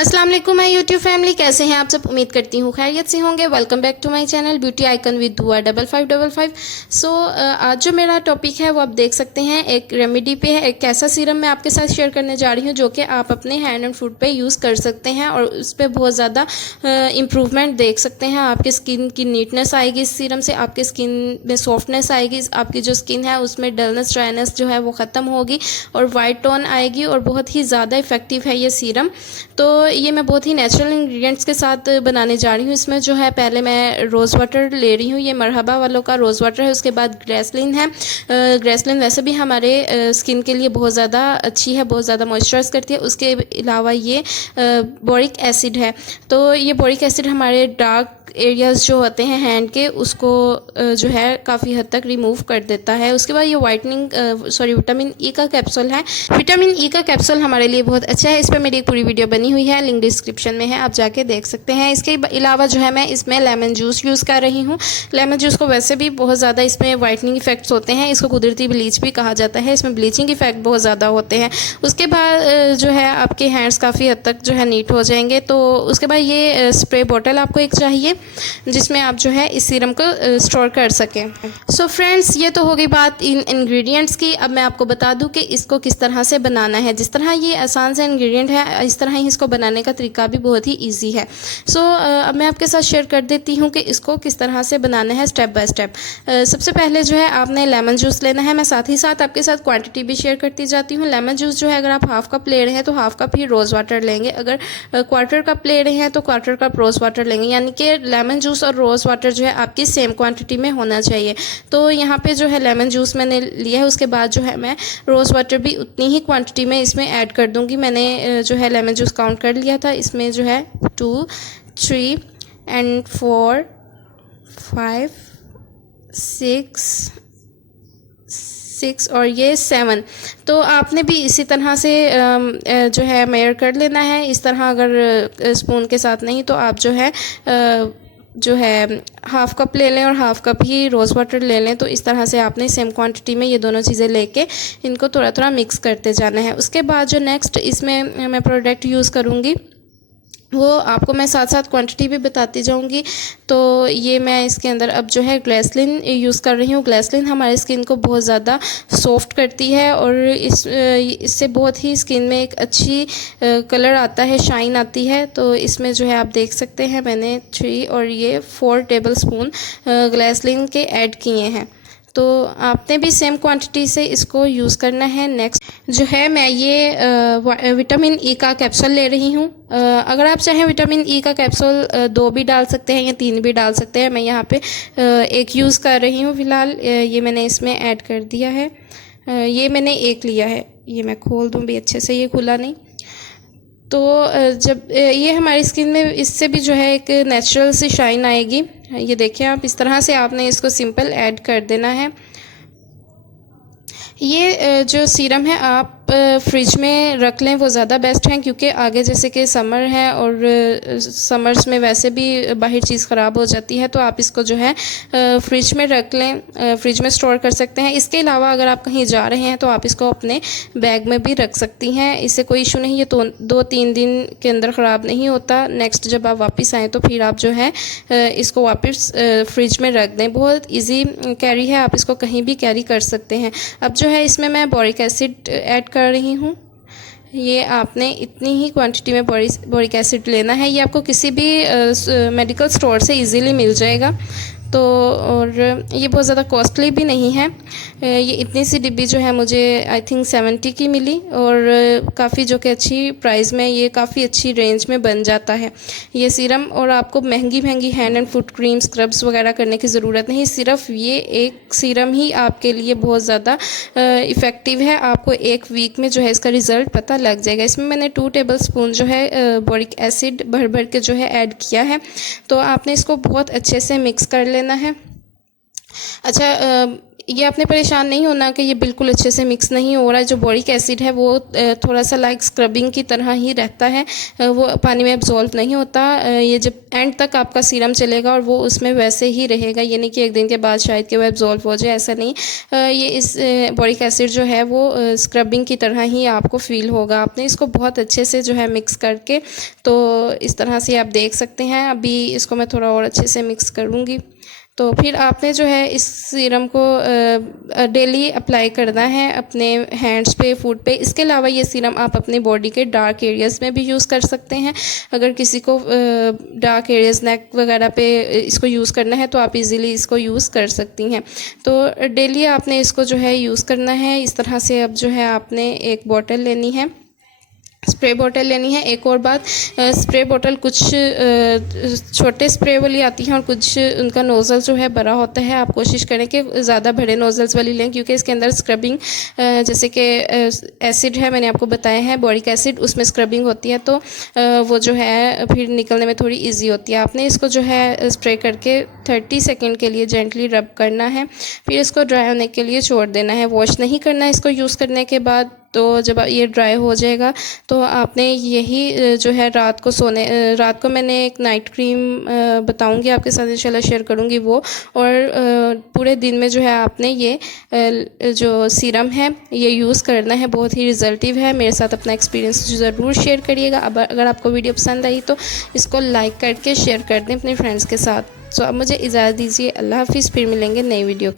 अस्सलाम वालेकुम my YouTube family, कैसे हैं आप सब। उम्मीद करती हूँ खैरियत से होंगे। Welcome back to my channel beauty icon with Dua 5555। सो आज जो मेरा टॉपिक है वो आप देख सकते हैं, एक रेमेडी पे है। एक ऐसा सीरम मैं आपके साथ शेयर करने जा रही हूँ जो कि आप अपने हैंड एंड फुट पे यूज़ कर सकते हैं और उस पर बहुत ज़्यादा इम्प्रूवमेंट देख सकते हैं। आपकी स्किन की नीटनेस आएगी इस सीरम से, आपकी स्किन में सॉफ्टनेस आएगी, आपकी जो स्किन है उसमें डलनेस ड्राइनेस जो है वो ख़त्म होगी और वाइट टोन आएगी और बहुत ही ज़्यादा इफेक्टिव है ये सीरम। तो ये मैं बहुत ही नेचुरल इंग्रेडिएंट्स के साथ बनाने जा रही हूँ। इसमें जो है पहले मैं रोज़ वाटर ले रही हूँ, ये मरहबा वालों का रोज़ वाटर है। उसके बाद ग्रेसलिन है। ग्रेसलिन वैसे भी हमारे स्किन के लिए बहुत ज़्यादा अच्छी है, बहुत ज़्यादा मॉइस्चराइज करती है। उसके अलावा ये बोरिक एसिड है। तो ये बोरिक एसिड हमारे डार्क एरियाज़ जो होते हैं हैंड के, उसको जो है काफ़ी हद तक रिमूव कर देता है। उसके बाद ये विटामिन ई का कैप्सूल है। विटामिन ई का कैप्सूल हमारे लिए बहुत अच्छा है। इस पर मेरी एक पूरी वीडियो बनी हुई है, लिंक डिस्क्रिप्शन में है, आप जाके देख सकते हैं। इसके अलावा जो है मैं इसमें लेमन जूस यूज़ कर रही हूँ। लेमन जूस को वैसे भी बहुत ज़्यादा इसमें वाइटनिंग इफेक्ट्स होते हैं, इसको कुदरती ब्लीच भी कहा जाता है। इसमें ब्लीचिंग इफेक्ट बहुत ज़्यादा होते हैं। उसके बाद जो है आपके हैंड्स काफ़ी हद तक जो है नीट हो जाएंगे। तो उसके बाद ये स्प्रे बॉटल आपको एक चाहिए जिसमें आप जो है इस सीरम को स्टोर कर सकें। सो फ्रेंड्स, ये तो हो गई बात इन इंग्रेडिएंट्स की। अब मैं आपको बता दूं कि इसको किस तरह से बनाना है। जिस तरह ये आसान से इंग्रेडिएंट है, इस तरह ही इसको बनाने का तरीका भी बहुत ही इजी है। सो अब मैं आपके साथ शेयर कर देती हूँ कि इसको किस तरह से बनाना है स्टेप बाय स्टेप। सबसे पहले जो है आपने लेमन जूस लेना है। मैं साथ ही साथ आपके साथ क्वांटिटी भी शेयर करती जाती हूँ। लेमन जूस जो है अगर आप हाफ कप ले रहे हैं तो हाफ कप ही रोज़ वाटर लेंगे। अगर क्वार्टर कप ले रहे हैं तो क्वार्टर कप रोज़ वाटर लेंगे, यानी कि लेमन जूस और रोज़ वाटर जो है आपकी सेम क्वांटिटी में होना चाहिए। तो यहाँ पे जो है लेमन जूस मैंने लिया है, उसके बाद जो है मैं रोज़ वाटर भी उतनी ही क्वांटिटी में इसमें ऐड कर दूँगी। मैंने जो है लेमन जूस काउंट कर लिया था। इसमें जो है 2, 3 and 4, 5, 6 और ये 7। तो आपने भी इसी तरह से जो है मेजर कर लेना है। इस तरह अगर स्पून के साथ नहीं तो आप जो है हाफ़ कप ले लें और हाफ़ कप ही रोज़ वाटर ले लें। तो इस तरह से आपने सेम क्वांटिटी में ये दोनों चीज़ें लेके इनको थोड़ा थोड़ा मिक्स करते जाना है। उसके बाद जो नेक्स्ट इसमें मैं प्रोडक्ट यूज़ करूँगी वो आपको मैं साथ साथ क्वांटिटी भी बताती जाऊंगी। तो ये मैं इसके अंदर अब जो है ग्लिसरीन यूज़ कर रही हूँ। ग्लिसरीन हमारी स्किन को बहुत ज़्यादा सॉफ्ट करती है और इससे बहुत ही स्किन में एक अच्छी कलर आता है, शाइन आती है। तो इसमें जो है आप देख सकते हैं मैंने 3 और ये 4 टेबल स्पून ग्लिसरीन के ऐड किए हैं। तो आपने भी सेम क्वांटिटी से इसको यूज़ करना है। नेक्स्ट जो है मैं ये विटामिन ई का कैप्सूल ले रही हूँ। अगर आप चाहें विटामिन ई का कैप्सूल 2 भी डाल सकते हैं या 3 भी डाल सकते हैं। मैं यहाँ पे 1 यूज़ कर रही हूँ फ़िलहाल। ये मैंने इसमें ऐड कर दिया है। ये मैंने 1 लिया है। ये मैं खोल दूँ भी अच्छे से, ये खुला नहीं। तो जब ये हमारी स्किन में इससे भी जो है एक नेचुरल सी शाइन आएगी। ये देखिए आप, इस तरह से आपने इसको सिंपल ऐड कर देना है। ये जो सीरम है आप फ्रिज में रख लें, वो ज़्यादा बेस्ट है, क्योंकि आगे जैसे कि समर है और समर्स में वैसे भी बाहर चीज़ ख़राब हो जाती है। तो आप इसको जो है फ्रिज में रख लें, फ्रिज में स्टोर कर सकते हैं। इसके अलावा अगर आप कहीं जा रहे हैं तो आप इसको अपने बैग में भी रख सकती हैं, इससे कोई इशू नहीं है। तो 2-3 दिन के अंदर ख़राब नहीं होता। नेक्स्ट जब आप वापस आएँ तो फिर आप जो है इसको वापस फ्रिज में रख दें। बहुत ईजी कैरी है, आप इसको कहीं भी कैरी कर सकते हैं। अब जो है इसमें मैं बोरिक एसिड ऐड कर रही हूँ। ये आपने इतनी ही क्वांटिटी में बोरिक एसिड लेना है। ये आपको किसी भी मेडिकल स्टोर से इजीली मिल जाएगा। तो और ये बहुत ज़्यादा कॉस्टली भी नहीं है। ये इतनी सी डिब्बी जो है मुझे आई थिंक 70 की मिली और काफ़ी जो कि अच्छी प्राइस में, ये काफ़ी अच्छी रेंज में बन जाता है ये सीरम। और आपको महंगी hand and foot cream scrubs वगैरह करने की ज़रूरत नहीं। सिर्फ ये एक सीरम ही आपके लिए बहुत ज़्यादा इफ़ेक्टिव है। आपको 1 वीक में जो है इसका रिज़ल्ट पता लग जाएगा। इसमें मैंने 2 टेबल स्पून जो है बोरिक एसिड भर के जो है ऐड किया है। तो आपने इसको बहुत अच्छे से मिक्स कर लेना है। अच्छा, ये आपने परेशान नहीं होना कि ये बिल्कुल अच्छे से मिक्स नहीं हो रहा है। जो बोरिक एसिड है वो थोड़ा सा लाइक स्क्रबिंग की तरह ही रहता है, वो पानी में एब्जॉल्व नहीं होता। ये जब एंड तक आपका सीरम चलेगा और वो उसमें वैसे ही रहेगा, ये नहीं कि एक दिन के बाद शायद कि वो एब्जॉल्व हो जाए, ऐसा नहीं। ये इस बोरिक एसिड जो है वो स्क्रबिंग की तरह ही आपको फील होगा। आपने इसको बहुत अच्छे से जो है मिक्स करके, तो इस तरह से आप देख सकते हैं। अभी इसको मैं थोड़ा और अच्छे से मिक्स करूँगी। तो फिर आपने जो है इस सीरम को डेली अप्लाई करना है अपने हैंड्स पे, फूट पे। इसके अलावा ये सीरम आप अपने बॉडी के डार्क एरियाज़ में भी यूज़ कर सकते हैं। अगर किसी को डार्क एरियाज़, नेक वगैरह पे इसको यूज़ करना है तो आप इजीली इसको यूज़ कर सकती हैं। तो डेली आपने इसको जो है यूज़ करना है। इस तरह से अब जो है आपने एक बॉटल लेनी है, स्प्रे बॉटल लेनी है। एक और बात, स्प्रे बॉटल कुछ छोटे स्प्रे वाली आती हैं और कुछ उनका नोज़ल जो है बड़ा होता है। आप कोशिश करें कि ज़्यादा बड़े नोज़ल्स वाली लें, क्योंकि इसके अंदर स्क्रबिंग जैसे कि एसिड है, मैंने आपको बताया है बोरिक एसिड, उसमें स्क्रबिंग होती है, तो वो जो है फिर निकलने में थोड़ी ईजी होती है। आपने इसको जो है स्प्रे करके 30 सेकेंड के लिए जेंटली रब करना है, फिर इसको ड्राई होने के लिए छोड़ देना है। वॉश नहीं करना है इसको यूज़ करने के बाद। तो जब ये ड्राई हो जाएगा तो आपने यही जो है रात को मैंने एक नाइट क्रीम बताऊंगी आपके साथ, इंशाल्लाह शेयर करूंगी वो। और पूरे दिन में जो है आपने ये जो सीरम है ये यूज़ करना है। बहुत ही रिजल्टिव है। मेरे साथ अपना एक्सपीरियंस ज़रूर शेयर करिएगा। अब अगर आपको वीडियो पसंद आई तो इसको लाइक करके शेयर कर दें अपने फ्रेंड्स के साथ। तो अब मुझे इजाज़त दीजिए। अल्लाह हाफिज़, फिर मिलेंगे नई वीडियो।